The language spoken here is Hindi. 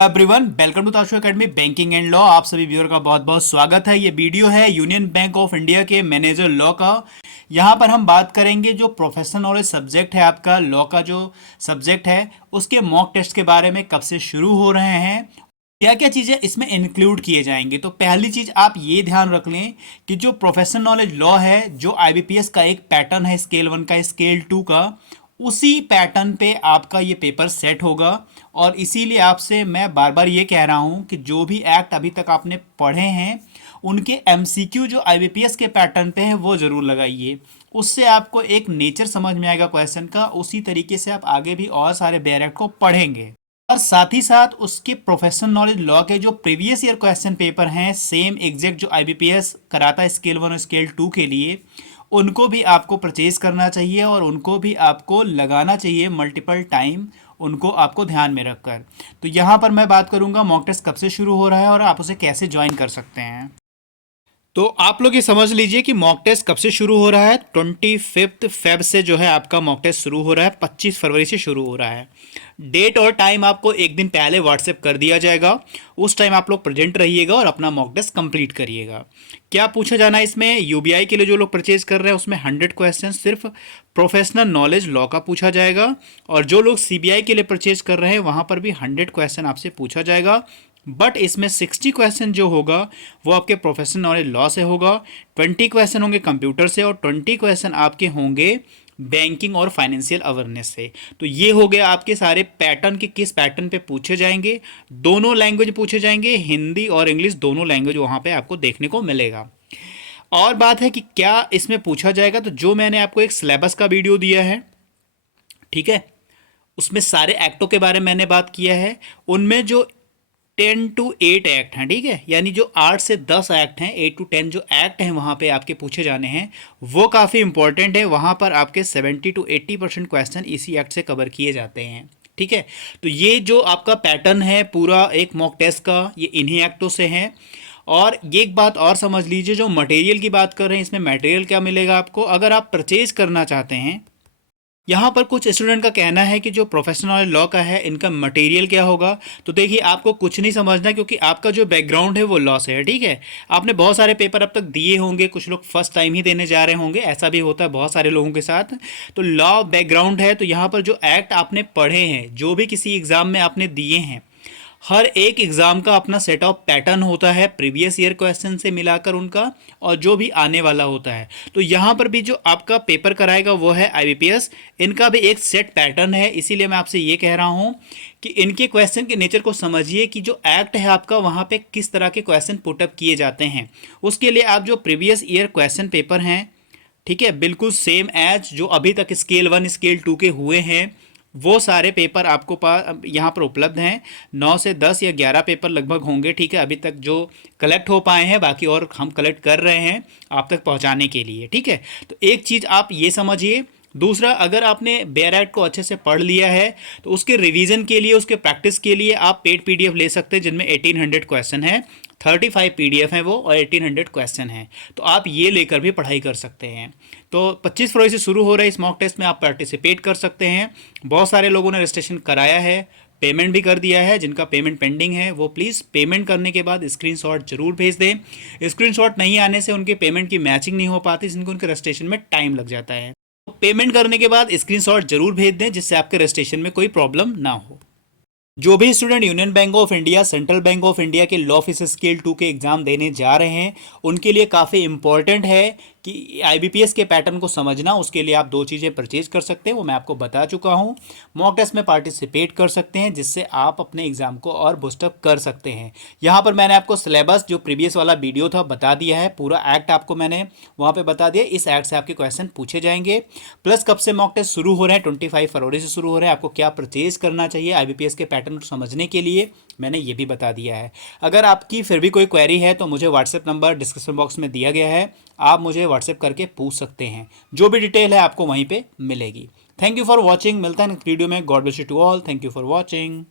Everyone, welcome to Tashu academy banking and law. आप सभी व्यूअर का बहुत बहुत स्वागत है। ये वीडियो है यूनियन बैंक ऑफ इंडिया के मैनेजर लॉ का। यहाँ पर हम बात करेंगे जो प्रोफेशनल नॉलेज सब्जेक्ट है, आपका लॉ का जो सब्जेक्ट है उसके मॉक टेस्ट के बारे में, कब से शुरू हो रहे हैं, क्या क्या चीज़ें इसमें इंक्लूड किए जाएंगे। तो पहली चीज़ आप ये ध्यान रख लें कि जो प्रोफेशनल नॉलेज लॉ है, जो आईबीपीएस का एक पैटर्न है, स्केल 1 का, स्केल 2 का, उसी पैटर्न पे आपका ये पेपर सेट होगा। और इसीलिए आपसे मैं बार बार ये कह रहा हूँ कि जो भी एक्ट अभी तक आपने पढ़े हैं उनके एमसीक्यू जो आईबीपीएस के पैटर्न पे है वो ज़रूर लगाइए। उससे आपको एक नेचर समझ में आएगा क्वेश्चन का। उसी तरीके से आप आगे भी और सारे बेयर एक्ट को पढ़ेंगे। और साथ ही साथ उसके प्रोफेशनल नॉलेज लॉ के जो प्रीवियस ईयर क्वेश्चन पेपर हैं, सेम एग्जैक्ट जो आईबीपीएस कराता है स्केल 1 और स्केल 2 के लिए, उनको भी आपको परचेज करना चाहिए और उनको भी आपको लगाना चाहिए मल्टीपल टाइम, उनको आपको ध्यान में रखकर। तो यहाँ पर मैं बात करूँगा मॉक टेस्ट कब से शुरू हो रहा है और आप उसे कैसे ज्वाइन कर सकते हैं। तो आप लोग ये समझ लीजिए कि मॉक टेस्ट कब से शुरू हो रहा है। 25 फेब से जो है आपका मॉक टेस्ट शुरू हो रहा है, 25 फरवरी से शुरू हो रहा है। डेट और टाइम आपको एक दिन पहले व्हाट्सएप कर दिया जाएगा। उस टाइम आप लोग प्रेजेंट रहिएगा और अपना मॉक टेस्ट कंप्लीट करिएगा। क्या पूछा जाना है इसमें? यूबीआई के लिए जो लोग परचेज कर रहे हैं उसमें 100 क्वेश्चन सिर्फ प्रोफेशनल नॉलेज लॉ का पूछा जाएगा, और जो लोग सीबीआई के लिए परचेज कर रहे हैं वहाँ पर भी 100 क्वेश्चन आपसे पूछा जाएगा। बट इसमें 60 क्वेश्चन जो होगा वो आपके प्रोफेशनल नॉलेज लॉ से होगा, 20 क्वेश्चन होंगे कंप्यूटर से, और 20 क्वेश्चन आपके होंगे बैंकिंग और फाइनेंशियल अवेयरनेस से। तो ये हो गया आपके सारे पैटर्न के किस पैटर्न पे पूछे जाएंगे। दोनों लैंग्वेज पूछे जाएंगे, हिंदी और इंग्लिश दोनों लैंग्वेज वहाँ पे आपको देखने को मिलेगा। और बात है कि क्या इसमें पूछा जाएगा, तो जो मैंने आपको एक सिलेबस का वीडियो दिया है, ठीक है, उसमें सारे एक्टों के बारे में मैंने बात किया है। उनमें जो 10 to 8 एक्ट हैं, ठीक है, यानी जो 8 से 10 एक्ट हैं, 8 to 10 जो एक्ट हैं वहाँ पे आपके पूछे जाने हैं, वो काफ़ी इंपॉर्टेंट है। वहाँ पर आपके 70 to 80% क्वेश्चन इसी एक्ट से कवर किए जाते हैं, ठीक है। तो ये जो आपका पैटर्न है पूरा एक मॉक टेस्ट का, ये इन्हीं एक्टों से है। और ये एक बात और समझ लीजिए, जो मटेरियल की बात कर रहे हैं, इसमें मटेरियल क्या मिलेगा आपको अगर आप परचेज करना चाहते हैं। यहाँ पर कुछ स्टूडेंट का कहना है कि जो प्रोफेशनल लॉ का है इनका मटेरियल क्या होगा। तो देखिए, आपको कुछ नहीं समझना, क्योंकि आपका जो बैकग्राउंड है वो लॉ से है, ठीक है। आपने बहुत सारे पेपर अब तक दिए होंगे, कुछ लोग फर्स्ट टाइम ही देने जा रहे होंगे, ऐसा भी होता है बहुत सारे लोगों के साथ। तो लॉ बैकग्राउंड है, तो यहाँ पर जो एक्ट आपने पढ़े हैं, जो भी किसी एग्ज़ाम में आपने दिए हैं, हर एक एग्ज़ाम का अपना सेट ऑफ पैटर्न होता है, प्रीवियस ईयर क्वेश्चन से मिलाकर उनका, और जो भी आने वाला होता है। तो यहाँ पर भी जो आपका पेपर कराएगा वो है आईबीपीएस, इनका भी एक सेट पैटर्न है। इसीलिए मैं आपसे ये कह रहा हूँ कि इनके क्वेश्चन के नेचर को समझिए कि जो एक्ट है आपका वहाँ पे किस तरह के क्वेश्चन पुटअप किए जाते हैं। उसके लिए आप जो प्रीवियस ईयर क्वेश्चन पेपर हैं, ठीक है, बिल्कुल सेम एज जो अभी तक स्केल 1 स्केल 2 के हुए हैं, वो सारे पेपर आपको पास यहाँ पर उपलब्ध हैं। 9 से 10 या 11 पेपर लगभग होंगे, ठीक है, अभी तक जो कलेक्ट हो पाए हैं, बाकी और हम कलेक्ट कर रहे हैं आप तक पहुँचाने के लिए, ठीक है। तो एक चीज़ आप ये समझिए। दूसरा, अगर आपने बेयर एक्ट को अच्छे से पढ़ लिया है तो उसके रिवीजन के लिए, उसके प्रैक्टिस के लिए आप पेड पीडीएफ ले सकते हैं, जिनमें 1800 क्वेश्चन है, 35 पीडीएफ हैं वो, और 1800 क्वेश्चन हैं। तो आप ये लेकर भी पढ़ाई कर सकते हैं। तो 25 फरवरी से शुरू हो रहा है इस मॉक टेस्ट में, आप पार्टिसिपेट कर सकते हैं। बहुत सारे लोगों ने रजिस्ट्रेशन कराया है, पेमेंट भी कर दिया है। जिनका पेमेंट पेंडिंग है वो प्लीज़ पेमेंट करने के बाद स्क्रीनशॉट जरूर भेज दें। स्क्रीनशॉट नहीं आने से उनके पेमेंट की मैचिंग नहीं हो पाती, जिनको उनके रजिस्ट्रेशन में टाइम लग जाता है। तो पेमेंट करने के बाद स्क्रीनशॉट जरूर भेज दें, जिससे आपके रजिस्ट्रेशन में कोई प्रॉब्लम ना हो। जो भी student union bank of India, central bank of India के लॉ ऑफिसर स्केल 2 के एग्ज़ाम देने जा रहे हैं, उनके लिए काफ़ी इंपॉर्टेंट है कि आईबीपीएस के पैटर्न को समझना। उसके लिए आप दो चीज़ें परचेज कर सकते हैं, वो मैं आपको बता चुका हूँ। मॉक टेस्ट में पार्टिसिपेट कर सकते हैं, जिससे आप अपने एग्ज़ाम को और बूस्टअप कर सकते हैं। यहाँ पर मैंने आपको सिलेबस जो प्रीवियस वाला वीडियो था बता दिया है, पूरा एक्ट आपको मैंने वहाँ पर बता दिया। इस एक्ट से आपके क्वेश्चन पूछे जाएंगे। प्लस कब से मॉक टेस्ट शुरू हो रहे हैं, 25 फरवरी से शुरू हो रहे हैं। आपको क्या परचेज करना चाहिए आईबीपीएस के पैटर्न को समझने के लिए, मैंने ये भी बता दिया है। अगर आपकी फिर भी कोई क्वेरी है तो मुझे व्हाट्सएप नंबर डिस्क्रिप्शन बॉक्स में दिया गया है, आप मुझे व्हाट्सएप करके पूछ सकते हैं। जो भी डिटेल है आपको वहीं पे मिलेगी। Thank you for watching. मिलता है नेक्स्ट वीडियो में। God bless you to all. Thank you for watching.